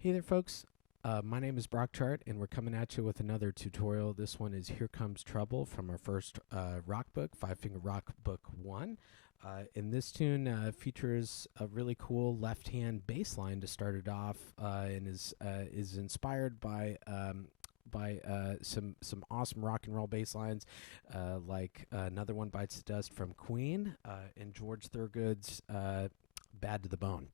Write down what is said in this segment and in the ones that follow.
Hey there, folks. My name is Brock Chart, and we're coming at you with another tutorial. This one is Here Comes Trouble from our first rock book, Five Finger Rock Book 1. And this tune features a really cool left-hand bass line to start it off, and is inspired by some awesome rock and roll bass lines, like Another One Bites the Dust from Queen, and George Thorogood's Bad to the Bone.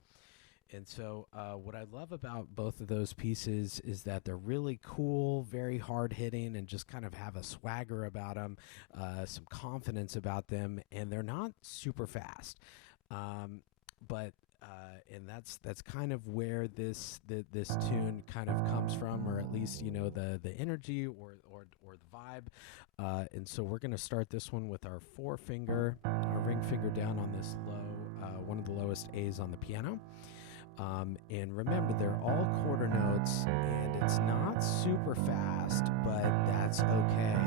And so, what I love about both of those pieces is that they're really cool, very hard hitting, and just kind of have a swagger about them, some confidence about them, and they're not super fast. But and that's kind of where this tune kind of comes from, or at least the energy or the vibe. And so we're gonna start this one with our our ring finger down on this low, one of the lowest A's on the piano. And remember, they're all quarter notes, and it's not super fast, but that's okay.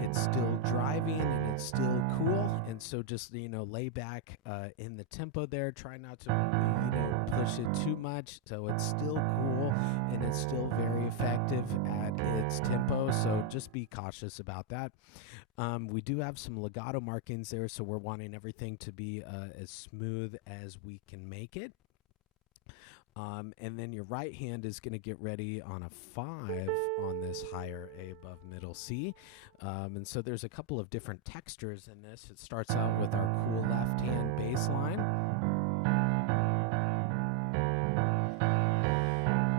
It's still driving, and it's still cool. And so just, lay back in the tempo there. Try not to, push it too much. So it's still cool, and it's still very effective at its tempo. So just be cautious about that. We do have some legato markings there, so we're wanting everything to be as smooth as we can make it. And then your right hand is going to get ready on a 5 on this higher A above middle C. And so there's a couple of different textures in this. It starts out with our cool left hand bass line.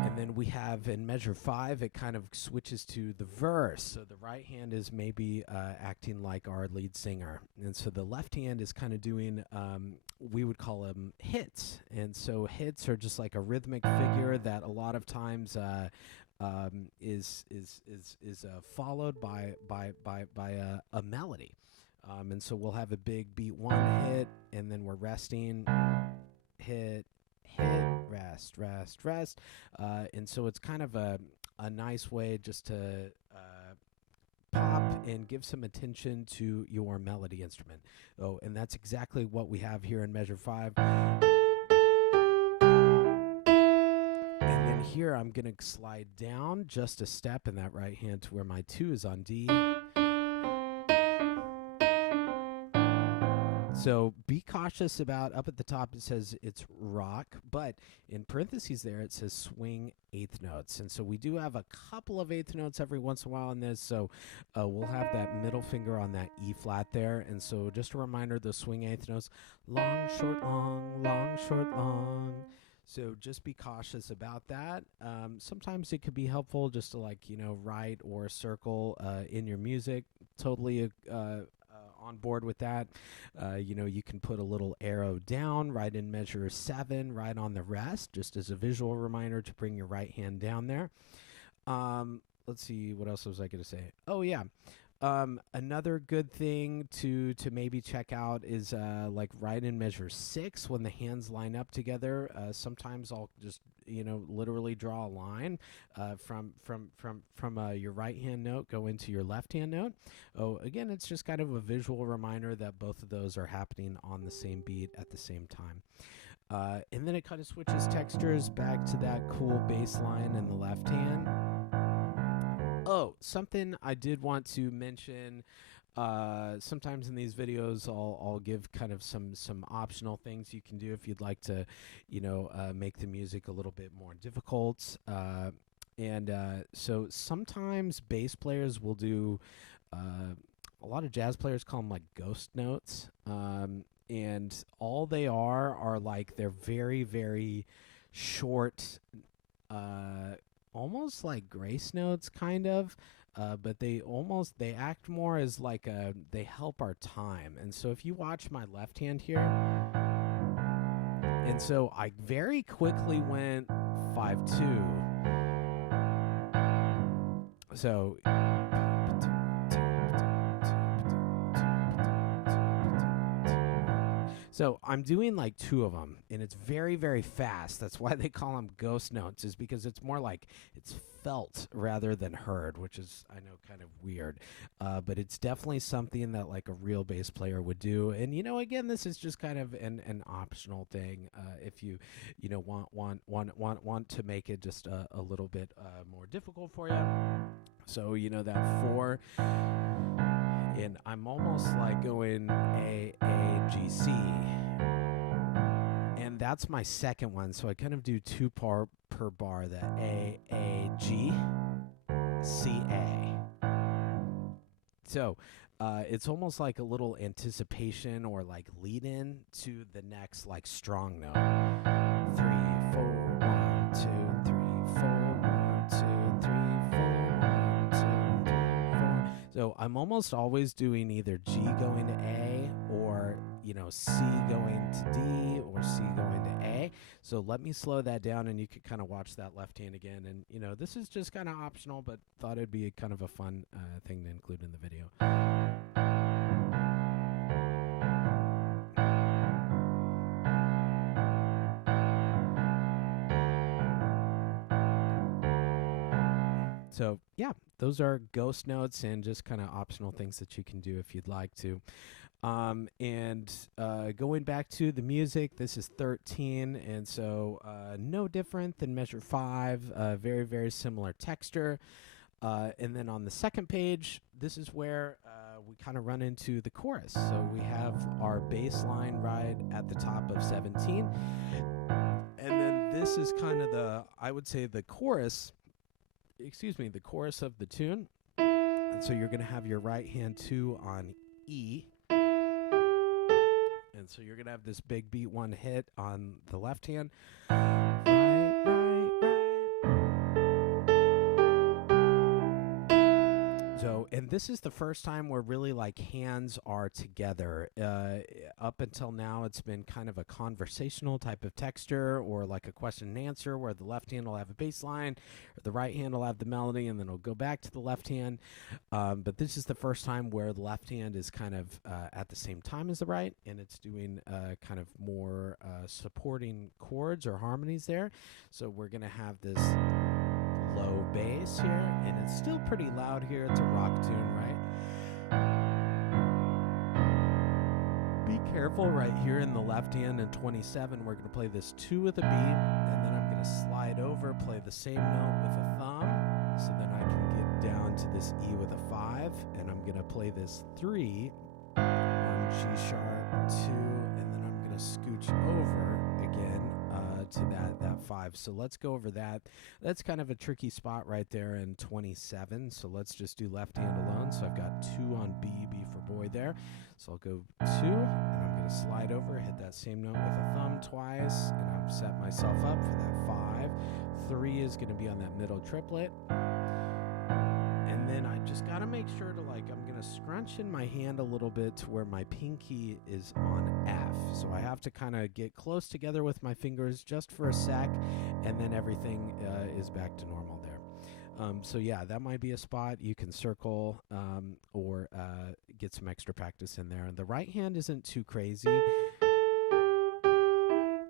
And then we have in measure 5, it kind of switches to the verse. So the right hand is maybe acting like our lead singer. And so the left hand is kind of doing, we would call them hits. And so hits are just like a rhythmic figure that a lot of times is followed by a melody. And so we'll have a big beat 1 hit, and then we're resting, hit, rest, rest, rest. And so it's kind of a nice way just to pop and give some attention to your melody instrument. Oh, and that's exactly what we have here in measure 5. And then here I'm going to slide down just a step in that right hand to where my 2 is on D. So be cautious about, up at the top it says it's rock, but in parentheses there it says swing eighth notes. And so we do have a couple of eighth notes every once in a while in this, so we'll have that middle finger on that E flat there. And so just a reminder, the swing eighth notes, long, short, long. So just be cautious about that. Sometimes it could be helpful just to write or circle in your music. Totally on board with that. You can put a little arrow down right in measure 7, right on the rest, just as a visual reminder to bring your right hand down there. Let's see, what else was I going to say? Oh, yeah. Another good thing to maybe check out is like right in measure 6 when the hands line up together. Sometimes I'll just literally draw a line from your right hand note go into your left hand note. Oh, again, it's just kind of a visual reminder that both of those are happening on the same beat at the same time. And then it kind of switches textures back to that cool bass line in the left hand. Oh, something I did want to mention. Sometimes in these videos, I'll give kind of some optional things you can do if you'd like to, make the music a little bit more difficult. So sometimes bass players will do. A lot of jazz players call them like ghost notes, and all they are like they're very, very short. Almost like grace notes, kind of, but they act more as like they help our time. And so if you watch my left hand here, and so I very quickly went 5-2. So So I'm doing like two of them, and it's very, very fast. That's why they call them ghost notes, is because it's more like it's felt rather than heard, which is, I know, kind of weird. But it's definitely something that like a real bass player would do. And, again, this is just kind of an optional thing if you, want to make it just a little bit more difficult for you. So, that 4, and I'm almost like going A, G, C. And that's my second one. So I kind of do 2 per bar, the A, G, C, A. So it's almost like a little anticipation or like lead in to the next like strong note. 3, 4, 1, 2, 3, 4, 1, 2, 3, 4, 1, 2, 3, 4. So I'm almost always doing either G going to A or, C going to D or C going to A. So let me slow that down, and you could kind of watch that left hand again. And, this is just kind of optional, but thought it'd be kind of a fun thing to include in the video. So, yeah, those are ghost notes and just kind of optional things that you can do if you'd like to. And going back to the music, this is 13, and so no different than measure 5, very, very similar texture. And then on the second page, this is where we kind of run into the chorus. So we have our bass line right at the top of 17. And then this is kind of I would say the chorus of the tune. And so you're going to have your right hand 2 on E. And so you're going to have this big beat 1 hit on the left hand. So, and this is the first time where really like hands are together. Up until now, it's been kind of a conversational type of texture or like a question and answer where the left hand will have a bass line, or the right hand will have the melody, and then it'll go back to the left hand. But this is the first time where the left hand is kind of at the same time as the right, and it's doing kind of more supporting chords or harmonies there. So we're going to have this low bass here, and it's still pretty loud here. It's a rock tune, right? Be careful right here in the left hand in 27. We're going to play this 2 with a beat, and then I'm going to slide over, play the same note with a thumb, so then I can get down to this E with a 5, and I'm going to play this 3 on G sharp 2, and then I'm going to scooch over again to that 5. So let's go over that. That's kind of a tricky spot right there in 27. So let's just do left hand alone. So I've got 2 on B for boy there. So I'll go 2, and I'm going to slide over, hit that same note with a thumb twice, and I've set myself up for that 5. 3 is going to be on that middle triplet. And then I just got to make sure to I'm going to scrunch in my hand a little bit to where my pinky is on F. So I have to kind of get close together with my fingers just for a sec, and then everything is back to normal there. So yeah, that might be a spot you can circle or get some extra practice in there. And the right hand isn't too crazy.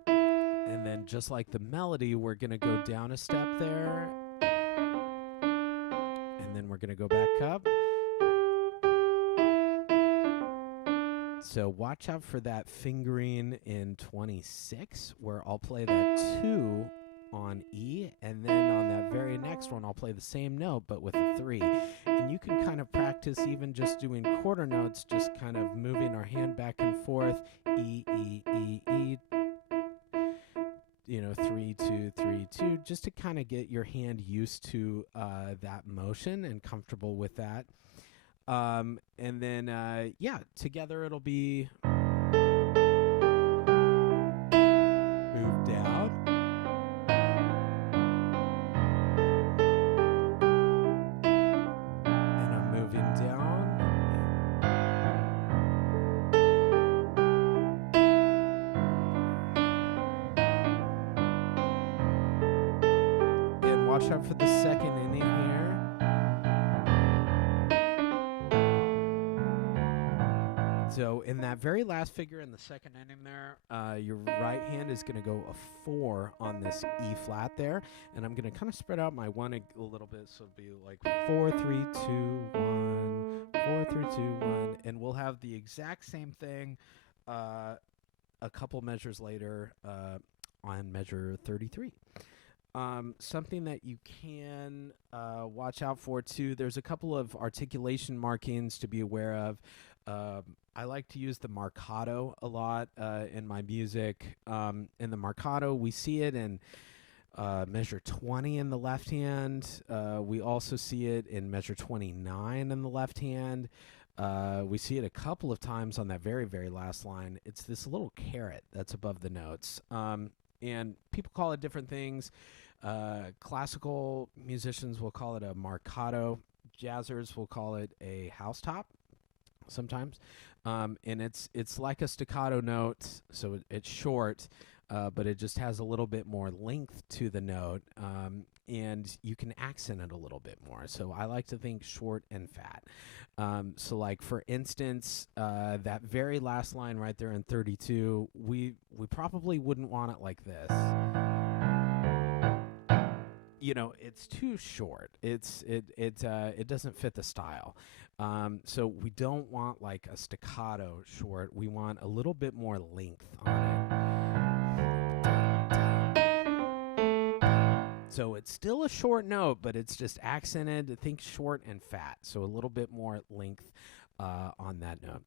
And then just like the melody, we're going to go down a step there. And then we're going to go back up. So watch out for that fingering in 26, where I'll play that 2 on E, and then on that very next one, I'll play the same note, but with a 3. And you can kind of practice even just doing quarter notes, just kind of moving our hand back and forth, E, E, E, E, 3, 2, 3, 2, just to kind of get your hand used to that motion and comfortable with that. And then, together it'll be move down. And I'm moving down. And watch out for the second inning here. So in that very last figure in the second ending there, your right hand is going to go a 4 on this E flat there, and I'm going to kind of spread out my 1 a little bit, so it'll be like 4, 3, 2, 1, 4, 3, 2, 1, and we'll have the exact same thing a couple measures later on measure 33. Something that you can watch out for too, there's a couple of articulation markings to be aware of. I like to use the marcato a lot in my music. In the marcato, we see it in measure 20 in the left hand. We also see it in measure 29 in the left hand. We see it a couple of times on that very, very last line. It's this little caret that's above the notes. And people call it different things. Classical musicians will call it a marcato. Jazzers will call it a house top sometimes. And it's like a staccato note, so it's short, but it just has a little bit more length to the note, and you can accent it a little bit more. So I like to think short and fat. So like, for instance, that very last line right there in 32, we probably wouldn't want it like this. You know, it's too short. It doesn't fit the style. So we don't want like a staccato short. We want a little bit more length on it. So it's still a short note, but it's just accented. Think short and fat. So a little bit more length on that note.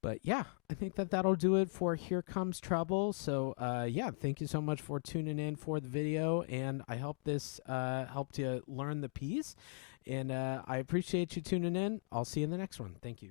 But yeah, I think that'll do it for Here Comes Trouble. So yeah, thank you so much for tuning in for the video, and I hope this helped you learn the piece. And I appreciate you tuning in. I'll see you in the next one. Thank you.